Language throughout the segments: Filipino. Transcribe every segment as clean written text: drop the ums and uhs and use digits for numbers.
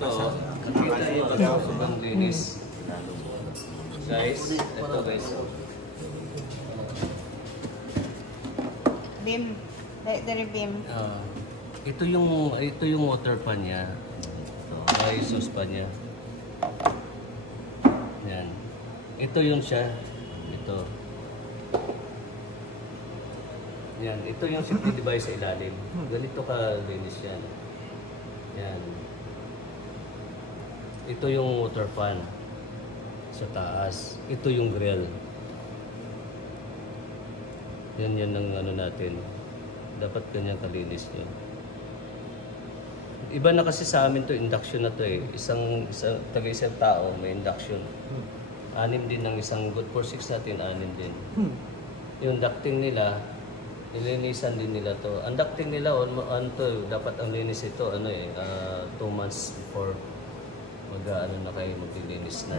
Ito, nakita niyo ba sobrang linis? Guys, ito guys. Beam. Dari beam. Ito yung water pan niya. Ay, sauce pan niya. Yan. Ito yung siya. Ito. Yan. Ito yung safety device sa ilalim. Ganito ka linis yan. Yan. Ito yung water pan sa taas. Ito yung grill. Yan ang ano natin. Dapat ganyan kalinis yun. Iba na kasi sa amin to, induction na to eh. Isang tao may induction. 6 din ng isang good for 6 natin, 6 din. Yung ducting nila, nilinisan din nila to. Ang ducting nila, dapat ang linis ito, 2 months before na kayo maglilinis na.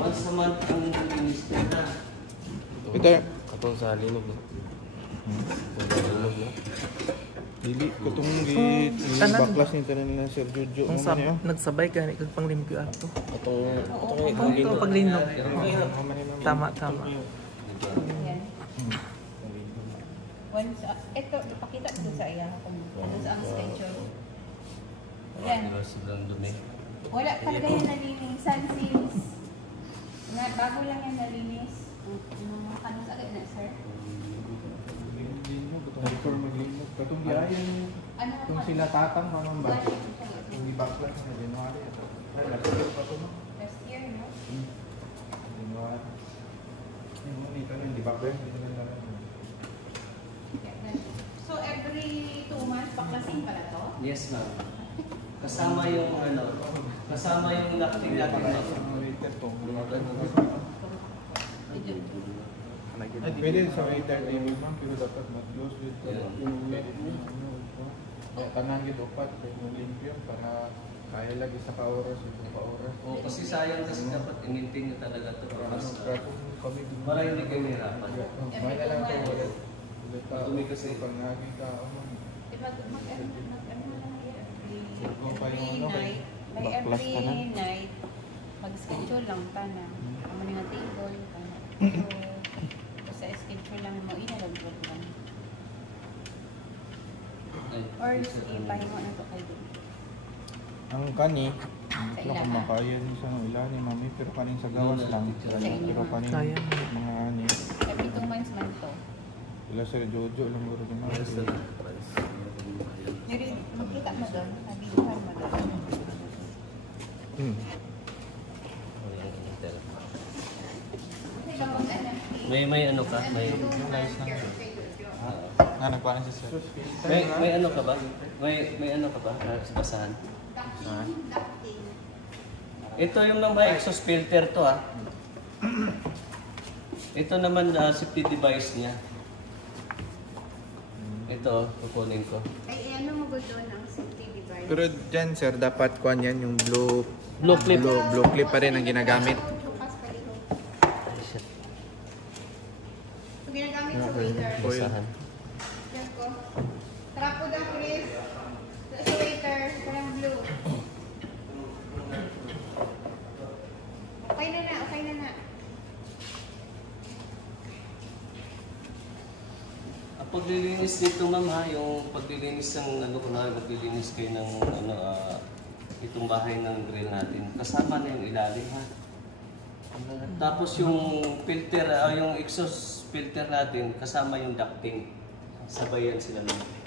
Once a month ang nilinis nila. Ito. Katong sa linog na. Linog na. Dili, katong baklas ni tanan nila Sir Jojo. Nagsabay ka, ikag panglimpyo ato. Katong paglinog. Tama. Once, ito, ipakita ko sa iya kung ano sa ang schedule. Yan. Sobrang dumi. Wala talaga yan nalinisan since bago lang yan nalinis. Yung mga kanong sa na, sir? Before maglinog. Katong biyayan Ano kung sila tatang naman ba? Hindi baklas na January. Last year, no? January. Yung dito na, hindi baklas. So every 2 months, baklasin pala to? Yes, ma'am. Kasama yung lactic natin. Pwede sa waiter TV ma'am, pero dapat mag-close with tanan gito pat, yung limpyo para kaya lagi sa ka-oras, yung ka-oras. O kasi sayang kasi dapat i-maintain nyo talaga ito. Para hindi kayo nahirapan. May na lang ito ulit. Dumi kasi. Pag naging tao mo. Every night, mag-schedule lang ta na. Amo nga table ka na. So, sa schedule lang mo, inalagod lang. Or ipahingo na to kayo. Ang kani, wala kang makayan sa ilan ni mami, pero kanin sa gawas lang. Pero kanin mga ani. Every 2 months man to. Sila Sir Jojo lang guro din ako. Makita mo doon, nabihan mo doon. May ano ka? Nagpaano si Sir? May ano ka ba? May ano ka ba? Sa basahan? Ito yung naman exhaust filter to ha. Ito naman safety device niya. Ito, kukunin ko. Ay, ano mo doon ang safety device? Pero dyan Sir, dapat kuhan yan yung blue clip. Blue clip pa rin ang ginagamit. So, ginagamit sa waiter. Basahan. Yan ko. Trapo daw, Chris. Sa waiter, parang blue. Okay na. Ang paglilinis nito ma'am ha, yung paglilinis ng maglilinis kayo ng itong bahay ng grill natin. Kasama na yung ilalim ha. Tapos yung filter, yung exhaust filter natin, kasama yung ducting. Sabayan sila naman.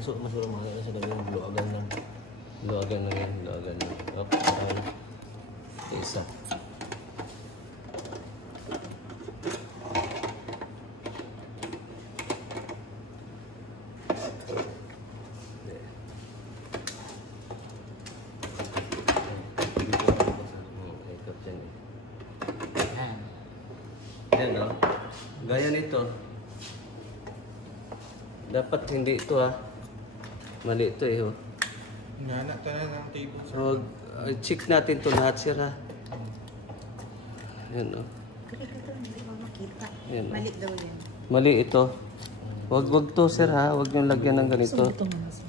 Masuk mga sa dalam luagan lang yan. Up, down. Isa. Yan o. Gaya nito. Dapat hindi ito ha. Mali ito eh. Oh. Nana, tanan ng table. So, check natin ito lahat sir ha. Yan o. Hindi mo makita. Yan, oh. Mali daw yan. Mali ito. Wag to sir ha. Wag niyong lagyan ng ganito.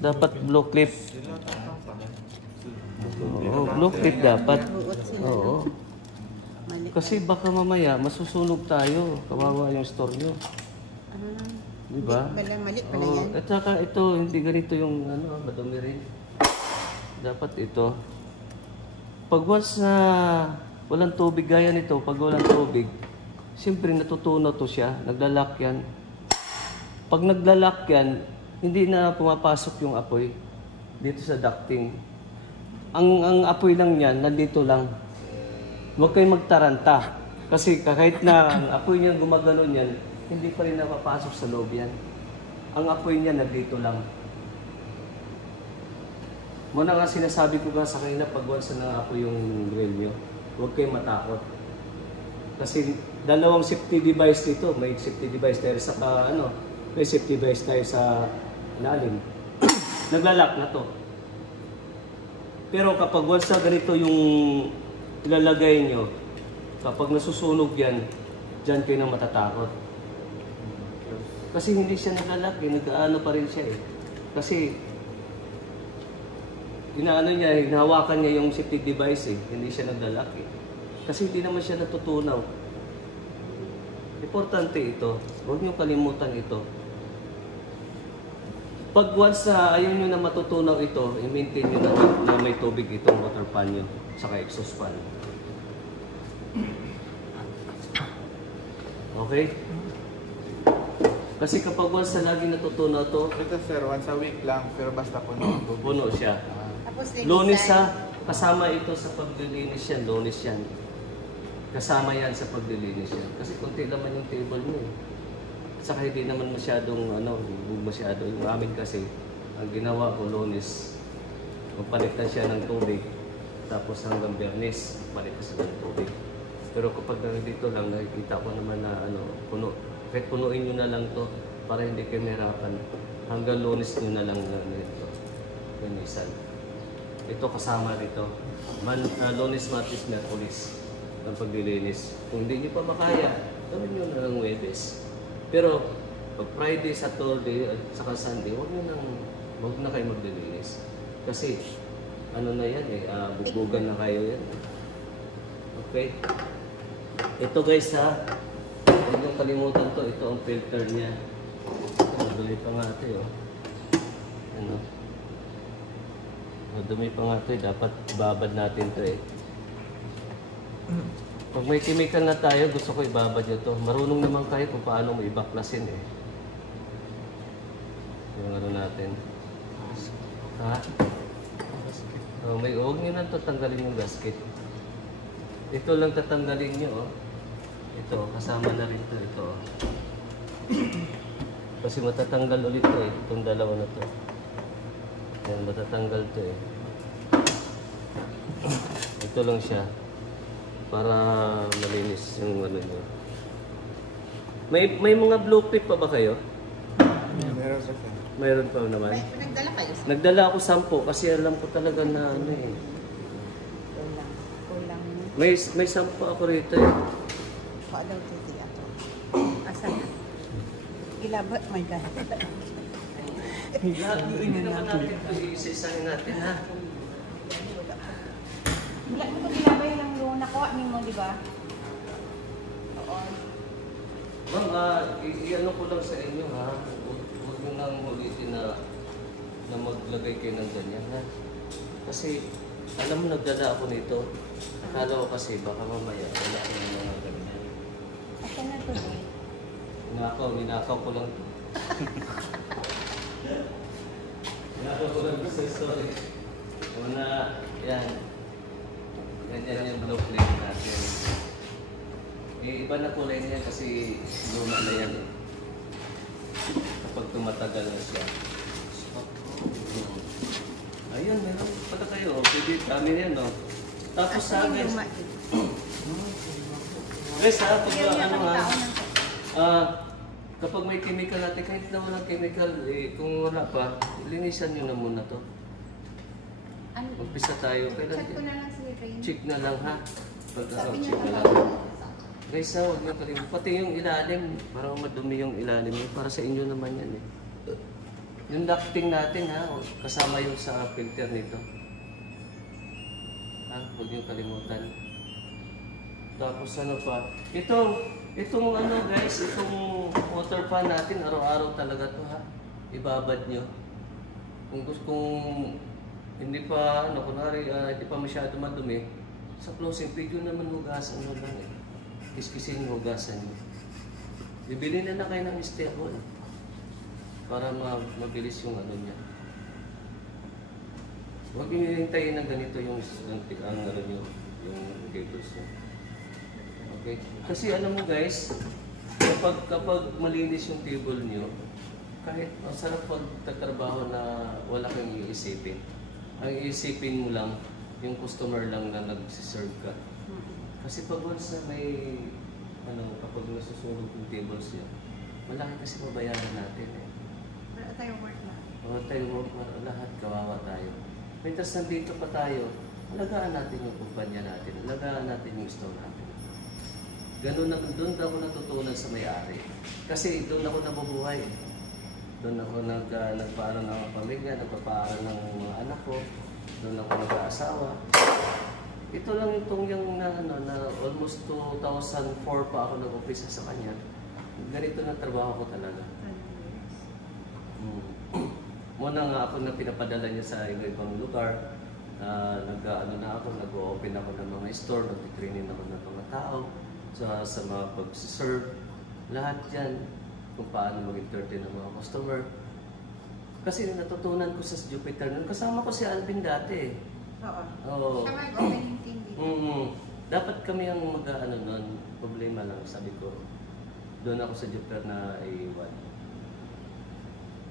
Dapat blue clip. Oo, blue clip dapat. Oo. Mali. Kasi baka mamaya masusunog tayo. Kawawa yung store nyo. Di ba? Mali pala Oo. yan. At saka ito, hindi ganito yung ano, madumi rin. Dapat ito. Pag once na walang tubig gaya nito, pag walang tubig, siyempre natutunaw to siya, naglalak yan. Pag naglalak yan, hindi na pumapasok yung apoy dito sa ducting. Ang apoy lang yan, nandito lang. Huwag kayong magtaranta. Kasi kahit na ang apoy niya gumaganon yan, hindi pa rin napapasok sa loob yan. Ang apoy niya nandito lang. Muna nga sinasabi ko nga sa kanila, pag once na apoy yung grill nyo, huwag kayong matakot. Kasi dalawang safety device dito. May safety device tayo sa may safety device tayo sa ilalim. Naglalak na to. Pero kapag once na ganito yung ilalagay nyo, kapag nasusunog yan, dyan kayo nang matatakot. Kasi hindi siya naglalak eh, nag-aano pa rin siya eh. Kasi inaano niya, hinahawakan niya yung safety device eh, hindi siya naglalak eh. Kasi hindi naman siya natutunaw. Importante ito, huwag niyo kalimutan ito. Pag once na ayaw nyo na matutunaw ito, i-maintain nyo na may tubig itong water pan nyo, saka exhaust fan. Okay? Kasi kapag once na lagi natutunaw to, Ito sir, once a week lang, pero basta puno. puno siya. Tapos Lunes ha, kasama ito sa paglilinis yan, Lunes yan. Kasama yan sa paglilinis yan. Kasi konti naman yung table mo eh. Saka hindi naman masyadong, masyado. Yung amin kasi, ang ginawa ko, Lunes, magpalitan siya ng tubig. Tapos hanggang Biyernes, palitan siya ng tubig. Pero kapag dito lang, nakikita ko naman na puno. Kahit punuin nyo na lang to para hindi kayo mahirapan. Hanggang Lunes nyo na lang ito. Linisan. Ito kasama dito. Lunes, Martes, Merkulis ang paglilinis. Kung hindi nyo pa makaya, gawin nyo na lang Huwebes. Pero pag Friday, Saturday, at saka Sunday, huwag na kayo maglilinis. Kasi ano na yan eh, bubugan na kayo yan. Okay? Ito guys ha, huwag niyong kalimutan to. Ito ang filter niya. Madumi pa nga ito oh. Ano? Madumi pa nga ito eh. Dapat ibabad natin to eh. Pag may chemical na tayo, gusto ko ibabad nyo to. Marunong naman kayo kung paano mo ibaklasin eh. Yung ano natin. Ha? Huwag nyo na ito tanggalin yung gasket. Ito lang tatanggalin nyo, oh. Ito, kasama na rin ito. Ito, oh. Kasi matatanggal ulit ito eh. Itong dalawa na ito. Yan, matatanggal ito eh. Ito lang siya. Para malinis yung ano nyo. May mga blue clip pa ba kayo? Meron sa sir. Mayroon pa naman. Nagdala kayo? Nagdala ako 10 kasi alam ko talaga na ano eh. Kulang. May 10 ako rito eh. Baka daw titi ato. Asan na? Ilabat, my God. Hindi naman natin ito i-isahin natin ha. Wala mo ito ginabay lang yung nakuha mo, di ba? Oo. Ma'am, i-ano ko lang sa inyo ha. Huwag nyo nang ulitin na maglagay kayo ng ganyan ha. Kasi alam mo nagdala ako nito. Akala ko kasi baka mamaya wala ko ng mga ganyan. Asan na ito, boy? Ninakaw ko lang ito. Ninakaw ko lang sa story. Una, yan. Ganyan yung blue plate natin. Iba na kulay niya kasi luma na yan eh. Kapag tumatagal na siya. Ayun, meron pala kayo. Pwede, dami yan no. Tapos sa akin. Guys, ha, pag Yan yung ano ha, taon ng kapag may chemical natin, kahit na walang chemical, kung wala pa, linisan nyo na muna to. ano, Umpisa tayo. check ko na lang si Rain. Check na lang ha. Sabi niya Check na lang. Guys, ha, huwag nyo kalimutan. Pati yung ilalim, parang madumi yung ilalim. Para sa inyo naman yan eh. Yung ducting natin ha, kasama yung sa filter nito. Ha, huwag nyo kalimutan. Tapos ano pa, itong ano guys, itong water pan natin, araw-araw talaga to ha. Ibabad nyo. Kung hindi pa, ano, kunwari, hindi pa masyado madumi, sa closing pig yun naman hugasan nyo lang eh. Kiskisin hugasan nyo. Bibili na kayo ng stable para mabilis yung ano niya. Huwag hihintayin na ganito yung ano nyo, yung cables nyo. Okay? Kasi alam mo guys, kapag malinis yung table nyo, kahit masarap pagtatrabaho na wala kang iisipin. Ang iisipin mo lang, yung customer lang na nagsiserve ka. Kasi pag once na may, ano, kapag nasusunog yung tables niya, malaki kasi mabayaran natin eh. Wala tayo work na. Wala tayo work na, lahat kawawa tayo. Mintas nandito pa tayo, alagaan natin yung kumpanya natin, alagaan natin yung store natin. Ganun na, doon ako natutunan sa may-ari. Kasi doon ako nabubuhay. Doon ako nagpaaral ng pamilya, nagpapaaral ng mga anak ko. Doon ako nag-aasawa. Ito lang itong yung na almost 2004 pa ako nag-umpisa sa kanya. Ganito na trabaho ko talaga. Muna nga ako na pinapadala niya sa iba-ibang lugar. Nag-open ako ng mga store, nag-training ako ng mga tao sa mga pag-serve. Lahat yan kung paano mag-entertain ng mga customer. Kasi natutunan ko sa Jupiter nun, kasama ko si Alvin dati. Oo. Siya mag-opening team dito. Dapat kami ang mag-ano nun, problema lang, sabi ko. Doon ako sa Jupiter na iwan.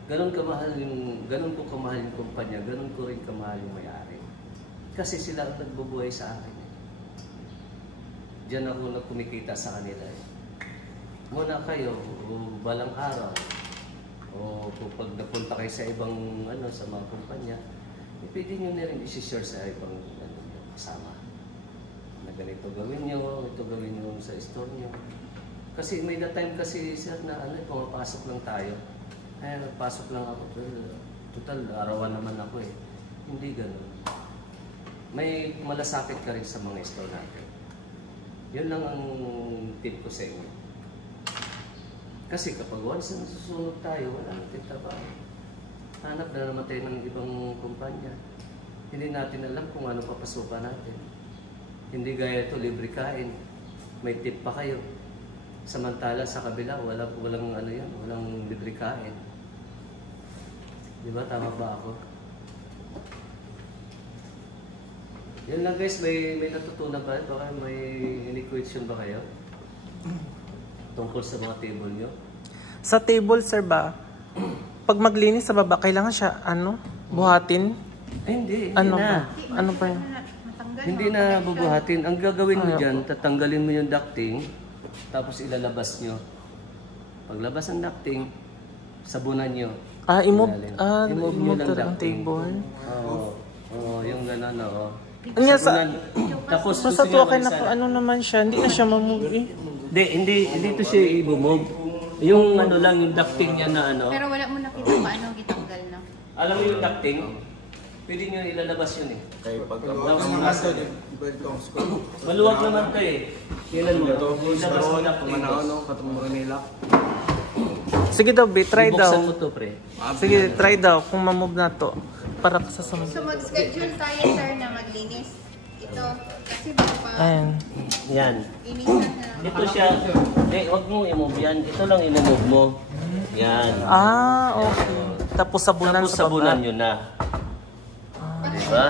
Ganun ko kamahal yung kumpanya, ganun ko rin kamahal yung may-ari. Kasi sila ang nagbubuhay sa akin. Diyan ako kumikita sa kanila eh. Muna kayo, balang araw, o pag napunta kayo sa ibang, sa mga kumpanya, pwede nyo na rin isi-share sa ibang kasama. Na ganito gawin nyo, ito gawin nyo sa store nyo. Kasi may time kasi, sir, na pumapasok lang tayo. Ay, nagpasok lang ako. Total, arawan naman ako eh. Hindi ganun. May malasakit ka rin sa mga store natin. Yun lang ang tip ko sa inyo. Kasi kapag once na susunod tayo, wala natin trabaho. Hanap na naman tayo ng ibang kumpanya. Hindi natin alam kung ano papasukan natin. Hindi gaya ito, libre kain. May tip pa kayo. Samantala sa kabila, walang libre kain. Di ba? Tama ba ako? Yan lang guys, may natutunan ba? Baka may any question ba kayo? Tungkol sa mga table nyo? Sa table, sir ba? Pag maglinis sa baba, kailangan siya, buhatin? Hindi Ano na. ba? Ano pa yun? Hindi na bubuhatin. Ang gagawin mo dyan, tatanggalin mo yung ducting, tapos ilalabas nyo. Paglabas ng ducting, sabunan nyo. I-move nyo lang ang table. Oo, yung gano'n, oo. Ano sa... Tapos Sa tuwa na po, ano naman siya, hindi na siya mamove eh. Hindi to siya i-move. Yung lang, yung ducting niya na Pero wala mo nakita paano gitanggal na. Alam mo yung ducting? Pwede nyo ilalabas yun eh. Kayo Tapos nasa maluwag naman to eh. Kailan mo? Ilabas mo na Sige daw, B, try daw. Ibuksan mo to, pre. Sige, try daw kung mamove na to. Para sa sumunod. So mag-schedule tayo, sir, na maglinis. Ito, kasi baka pa Ayan. Yan. inisan na. Ito siya. Huwag mo i-move yan. Ito lang i-move mo. Yan. Okay. Tapos sabunan Tapos sa sabunan baba. nyo na. Diba?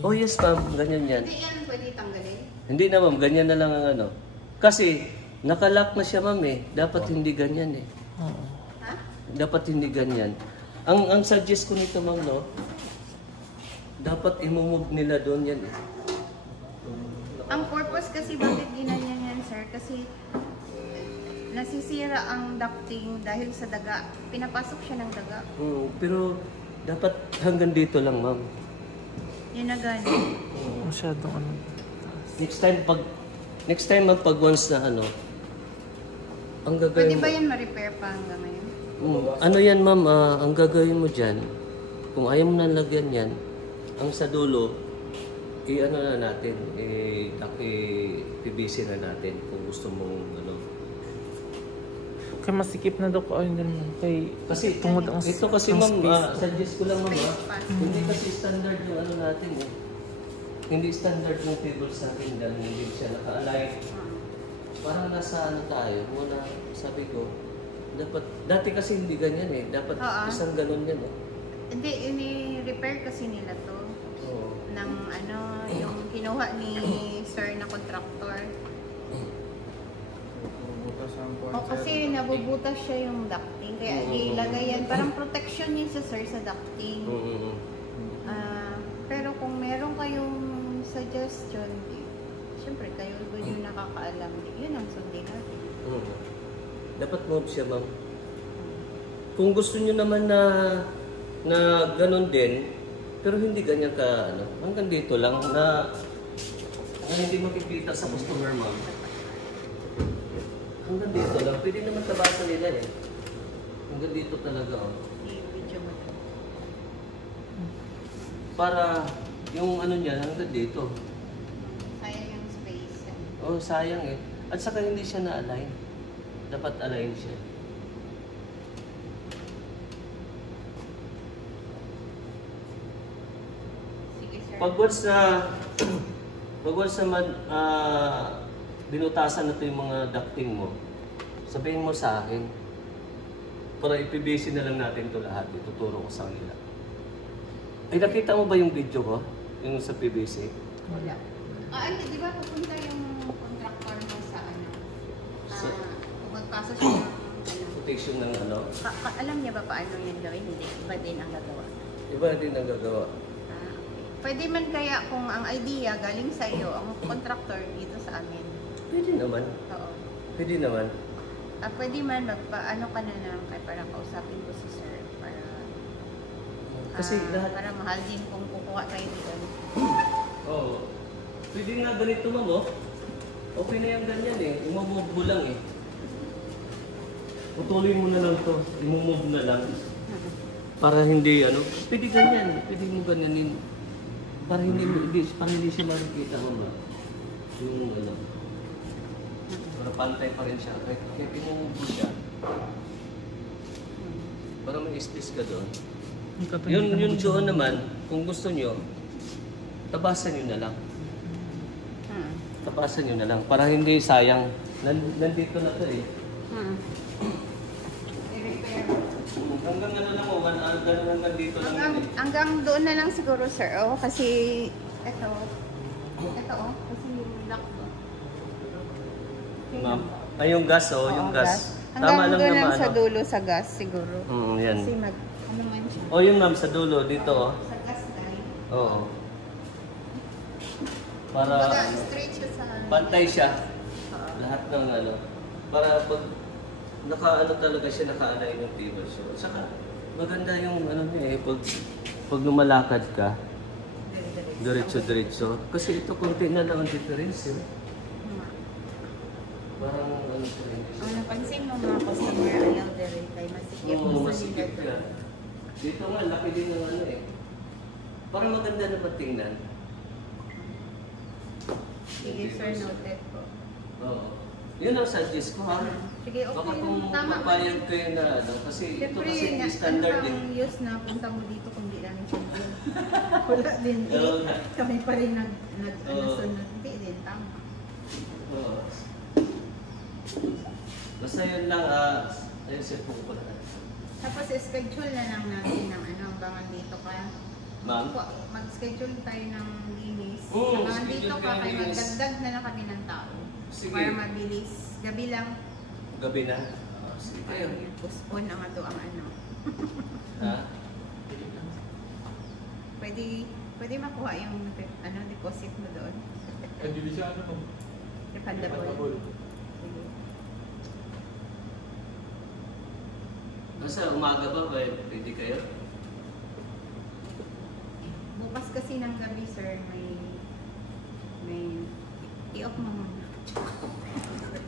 Oh yes ma'am, ganyan yan. Hindi yan pwede tanggalin. Hindi na ma'am, ganyan na lang ang Kasi nakalock na siya ma'am eh. Dapat hindi ganyan eh. Ha? Dapat hindi ganyan. Ang suggest ko nito ma'am, no? Dapat i-move nila doon yan eh. Ang purpose kasi bakit ginanyan yan, sir, kasi nasisira ang ducting dahil sa daga. Pinapasok siya ng daga. Pero dapat hanggang dito lang, ma'am. Yun na gano'n. Masyadong ano. Next time pag once na ano, ang gagawin Pwede ba mo. yan ma-repair pa hanggang ngayon? Ano yan, ma'am, ang gagawin mo dyan, kung ayaw mo na lagyan yan, ang sa dulo, i-ano na natin, i-PVC na natin kung gusto mong ano. Kaya masikip na daw ko. Ay, hindi naman. Kay Kasi tungod ang ito kasi ang ma'am, space. suggest ko lang ma'am, Space pa. hindi kasi standard yung ano natin eh. Hindi standard yung table sa akin dahil hindi siya naka-align. Parang nasa ano tayo, muna sabi ko, dapat, dati kasi hindi ganyan eh, dapat isang ganun yan eh. Hindi, ini-repair kasi nila to. Oo. Ng ano, yung kinuha ni sir na contractor. Butas ang O kuwan, kasi sir. nabubutas siya yung ducting, kaya ilagay yan. Parang protection yun sa sir sa ducting. Pero kung meron kayong suggestion, siyempre kayo yung nakakaalam. Yun ang sundin natin. Dapat move siya ma'am. Kung gusto nyo naman na ganun din, pero hindi ganyan ka, ano, hanggang dito lang na hindi makikita sa customer ma'am. Hanggang dito lang, pwede naman tabasan nila eh. Hanggang dito talaga oh. I-video mo to. Para yung ano niya hanggang dito. Sayang yung space. Oh, sayang eh. At saka hindi siya na-align. Dapat align siya. Sige sir. Pag once naman binutasan na ito yung mga ducting mo, sabihin mo sa akin para ipibisi na lang natin ito lahat. Ituturo ko sa kanila. Ay, nakita mo ba yung video ko? Yung sa PVC? Wala. Di ba pupunta yung contractor mo sa ano? Kung magpasa siya ng ano. Quotation ng ano? Alam niya ba paano yan gawin? Hindi. Iba din ang gagawa. Iba din ang gagawa. Okay. Pwede man kaya kung ang idea galing sa iyo, ang contractor dito sa amin. Pwede naman. Oo. Pwede naman. Pwede man magpaano ka na lang kay para kausapin ko si sir para Kasi lahat... para mahal din kung kukuha kayo dito. Oo. Pwede nga ganito ma'am oh. Okay na yung ganyan eh. Imamove mo lang eh. Putuloy mo na lang to. Imamove na lang. Para hindi ano. Pwede ganyan. Pwede mo ganyanin. Para hindi siya makikita mo ba? Yung ano. Para pantay pa rin siya. Kaya imamove mo siya. Para may space ka doon. Yun doon naman, kung gusto nyo, tabasan nyo na lang. Tabasan nyo na lang. Para hindi sayang. Nandito na to eh. I-repair. Hanggang ano lang o, hanggang dito lang yun eh. Hanggang doon na lang siguro sir. Oo, kasi ito kasi yung lock ko. Ma'am. Ay, yung gas oh, yung gas. Hanggang doon lang sa ano. dulo sa gas siguro. Yan. Kasi ano man siya. O yung ma'am, sa dulo, dito oh. Sa gas guy. Oo. Para Baga, straight siya sa pantay siya. Oo. Lahat ng ano. Para pag naka-ano talaga siya, naka-align yung table siya. Saka maganda yung ano niya eh, pag lumalakad ka, diretso-diretso. Kasi ito konti na lang ang difference eh. Parang ano siya rin. Ang napansin mo mga customer, ayaw dere kay masikip. Oo, Gusto masikip nila ka. Dito nga, laki din ng ano eh. Parang maganda na patingnan. Sige sir, noted po. Oo. Yun ang suggest ko ha. Sige, okay. Baka kung Tama ba? papayag kayo na ano, kasi ito Siyempre, kasi hindi ano standard eh. ang use na punta mo dito kung di namin champion? Wala din. Oo. Kami pa rin Oo. sunod. Hindi din, tama. Oo. Basta yun lang, ayun set po ko pala. Tapos schedule na lang natin ng ano, hanggang dito ka. Ma'am? Mag-schedule tayo ng linis. Oo, Hanggang schedule dito kayo ka ng kay linis. magdagdag na lang kami ng tao. Sige. Para mabilis. Gabi lang. Gabi na. Sige. Ayaw yung postpone ang ato ang ano. Ha? Pwede makuha yung deposit mo doon. Hindi siya ano. Refundable. Basta umaga ba pwede kayo? Bukas kasi ng gabi, sir, may i-off mo muna.